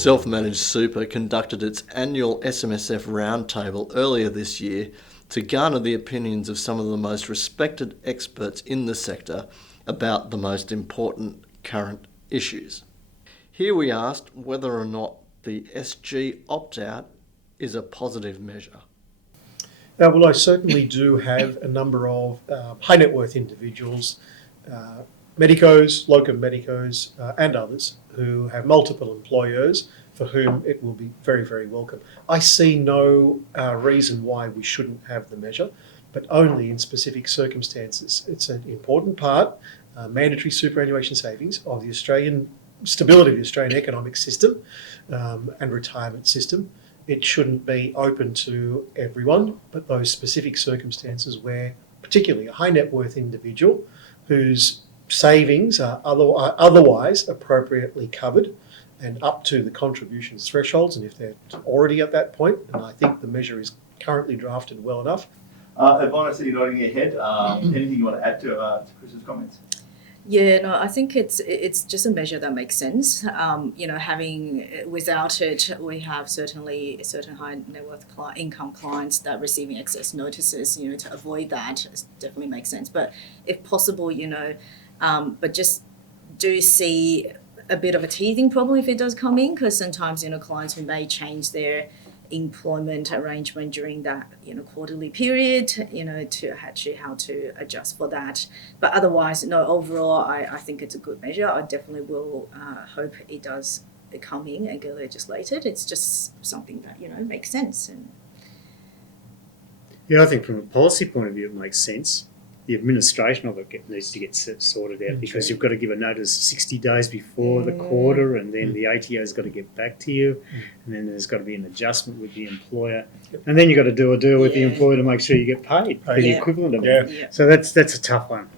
Self-Managed Super conducted its annual SMSF Roundtable earlier this year to garner the opinions of some of the most respected experts in the sector about the most important current issues. Here we asked whether or not the SG opt-out is a positive measure. Well, I certainly do have a number of high net worth individuals, medicos, locum medicos, and others who have multiple employers for whom it will be very, very welcome. I see no reason why we shouldn't have the measure, but only in specific circumstances. It's an important part, mandatory superannuation savings of the Australian stability of the Australian economic system and retirement system. It shouldn't be open to everyone, but those specific circumstances where particularly a high net worth individual whose savings are otherwise appropriately covered and up to the contributions thresholds, and if they're already at that point, and I think the measure is currently drafted well enough. Yvonne, I see you nodding your head. Anything you want to add to Chris's comments? Yeah, no, I think it's just a measure that makes sense. Having without it, we have certainly certain high net worth income clients that are receiving excess notices. To avoid that definitely makes sense. But if possible, but just do see a bit of a teething problem if it does come in, because sometimes clients who may change their employment arrangement during that quarterly period, to actually how to adjust for that. But otherwise, no, overall I think it's a good measure. I definitely will hope it does come in and get legislated. It's just something that makes sense. And yeah, I think from a policy point of view it makes sense. The administration of it needs to get sorted out because you've got to give a notice 60 days before the quarter, and then the ATO's got to get back to you, and then there's got to be an adjustment with the employer, and then you've got to do a deal with the employer to make sure you get paid for the equivalent of it. So that's a tough one.